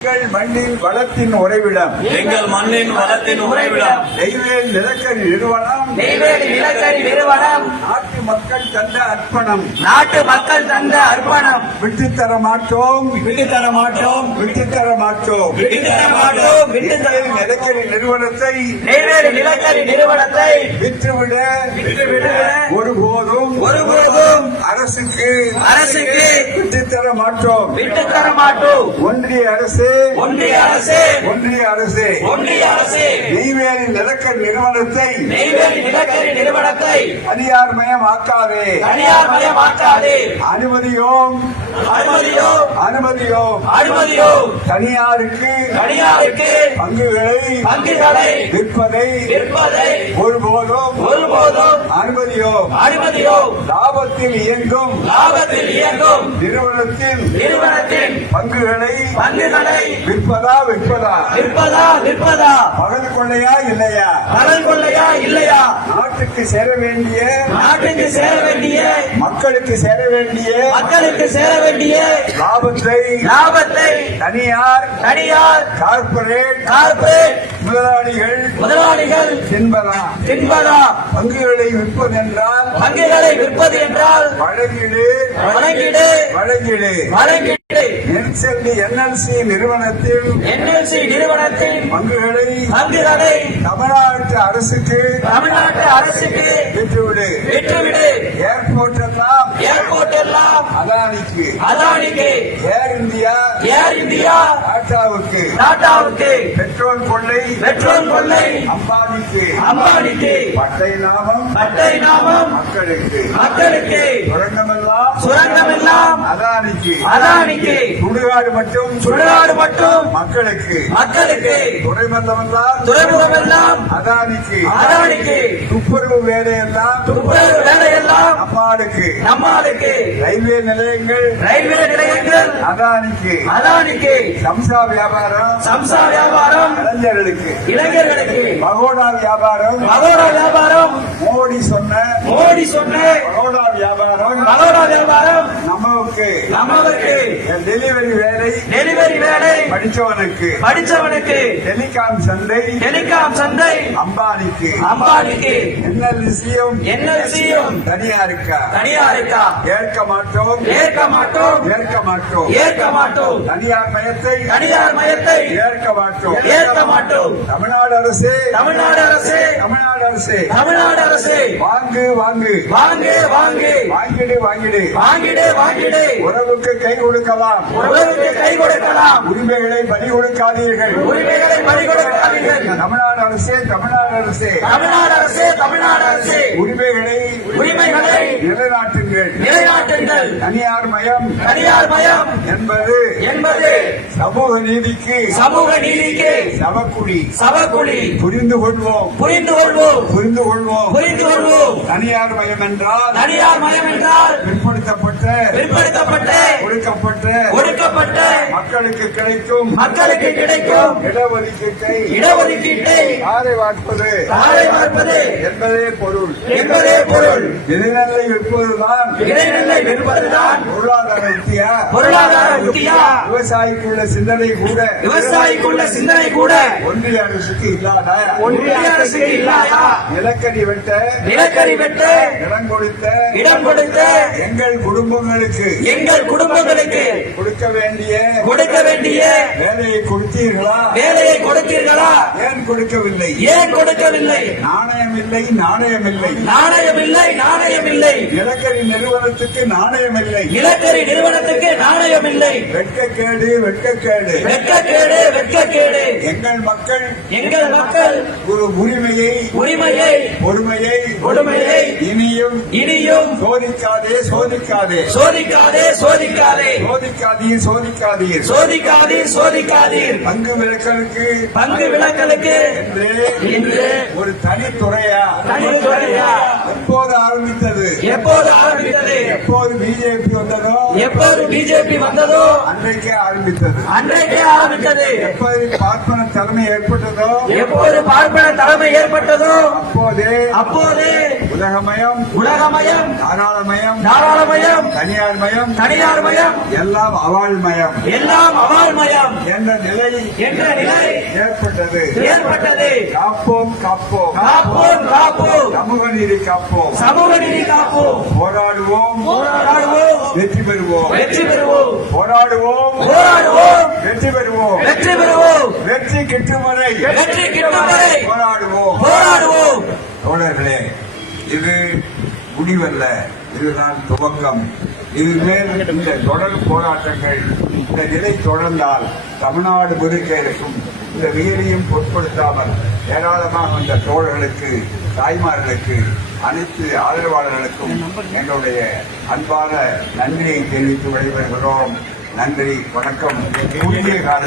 எங்கள் மண்ணின் வளத்தின் உறைவிடம் எங்கள் மண்ணின் வளத்தின் உறைவிடம் நெய்வேலி நிலக்கரி நிறுவனம் நெய்வேலி நிலக்கரி நிறுவனம் நாட்டு மக்கள் தந்த அர்ப்பணம் நாட்டு மக்கள் தந்த அர்ப்பணம் விட்டுத்தர மாட்டோம் விட்டுத்தர மாட்டோம் விட்டுத்தர மாட்டோம் விட்டுத்தர மாட்டோம் நெய்வேலி நிலக்கரி நிறுவனத்தை நெய்வேலி நிலக்கரி நிறுவனத்தை விற்றுவிட ஒருபோதும் அரசுக்கு விட்டுத்தர மாட்டோம் விட்டுத்தர மாட்டோம் ஒன்றிய அரசு ஒன்றிய அரசு ஒன்றிய அரசு ஒன்றிய அரசு நெய்வேலி நிலக்கரி நிறுவனத்தை நெய்வேலி நிலக்கரி நிறுவனத்தை தனியார் மயமாக்காதே தனியார் மயமாக்காதே அனுமதியோம் அனுமதியோம் அனுமதியோம் அனுமதியோம் தனியாருக்கு பங்குகளை விற்பதை ஒருபோதும் அனுமதியோம் லாபத்தில் இயங்கும் நிறுவனத்தின் பங்குகளை விற்பதா பகல் கொள்ளையா இல்லையா நாட்டுக்கு சேர வேண்டிய மக்களுக்கு சேர வேண்டிய லாபத்தை தனியார் கார்ப்பரேட் முதலாளிகள் தின்பதா பங்குகளை விற்பது என்றால் வழங்கீடு என்எல்சி நிறுவனத்தில் பங்குகளை தமிழ்நாட்டு அரசுக்கு விற்றுவிடு ஏர்போர்ட் எல்லாம் அதானிக்கு ஏர் இந்தியா டாட்டாவுக்கு பெட்ரோல் கொள்ளை அம்பானிக்கு பட்டை நாமம் மக்களுக்கு சுரங்கமெல்லாம் அதானிக்கு சுடுகாடு மட்டும் மக்களுக்கு துறைமுகமெல்லாம் அதானிக்கு துப்புரவு வேலையெல்லாம் நம்மாளுக்கு ரயில்வே நிலையங்கள் அதானிக்கு சம்சா வியாபாரம் இளைஞர்களுக்கு பகோடா வியாபாரம் மோடி சொன்ன பகோடா வியாபாரம் நமக்கு டெலிவரி வேலை படிச்சவனுக்கு டெலிகாம் சந்தை அம்பானிக்கு என்எல்சியும் தனியாருக்கா ஏற்க மாட்டோம் தனியார் மயத்தை ஏற்க மாட்டோம் தமிழ்நாடு அரசு வாங்கிடு உறவுக்கு கை கொடுக்கலாம் உரிமைகளை பறி கொடுக்காதீர்கள் தமிழ்நாடு அரசே உரிமைகளை நிலைநாட்டுங்கள் தனியார் மயம் என்பது சமூக நீதிக்கு சவக்குழி புரிந்து கொள்வோம் தனியார் மயம் என்றால் பிற்படுத்தப்பட்ட ஒடுக்கப்பட்ட மக்களுக்கு கிடைக்கும் இடஒதுக்கீட்டை ஆரை பார்ப்பது என்பதே பொருள் இடைநிலை விற்பதுதான் பொருளாதார உத்தியா விவசாயிக்குள்ள சிந்தனை கூட ஒன்றிய அரசுக்கு இல்லாதா நிலக்கரி வெட்ட இடம் கொடுத்த எங்கள் குடும்பங்களுக்கு கொடுக்க வேண்டிய வேலையை கொடுத்தீர்களா ஏன் கொடுக்கவில்லை நாணயமில்லை நிலக்கரி நிறுவனத்துக்கு நாணயமில்லை வெட்கக்கேடு எங்கள் மக்கள் ஒரு உரிமையை பொறுமையை இனியும் சோதிக்காதீர் பங்கு விலக்கலுக்கு என்று ஒரு தனித்துறையா ஆரம்பித்தது? எப்போது ஆரம்பித்தது? எப்போது பிஜேபி வந்ததோ எப்போது பிஜேபி வந்ததோ அன்றைக்கே ஆரம்பித்தது. அன்றைக்கே ஆரம்பித்தது. எப்போது பார்ப்பன தலைமை ஏற்பட்டதோ எப்போது பார்ப்பன தலைமை ஏற்பட்டதோ அப்போதே உலகமயம், உலகமயம், தாராளமயம், தாராளமயம், தனியார்மயம், தனியார்மயம், எல்லாம் அவாள்மயம் எல்லாம் அவாள்மயம் என்ற நிலை ஏற்பட்டது. காப்போம் காப்போம் காப்போம் காப்போம், சமூக நீதி காப்போம், சமூக நீதி காப்போம், போராடுவோம் போராடுவோம், வெற்றி பெறுவோம், வெற்றி பெறுவோம், போராடுவோம் போராடுவோம், வெற்றி பெறுவோம், வெற்றி பெறுவோம், வெற்றி கிட்டும் வரை வெற்றி கிட்டும் வரை போராடுவோம். போராடுவோம். தோழர்களே, இது முடிவல்ல, இதுதான் துவக்கம். இதுமேல் இந்த தொடர் போராட்டங்கள் இந்த நிலை தொடர்ந்தால் தமிழ்நாடு முழுக்க இருக்கும். இந்த வீரையும் பொருட்படுத்தாமல் ஏராளமாக வந்த தோழர்களுக்கு, தாய்மார்களுக்கு, அனைத்து ஆதரவாளர்களுக்கும் எங்களுடைய அன்பான நன்றியை தெரிவித்து விடைபெறுகிறோம். நன்றி, வணக்கம். குறுகிய கால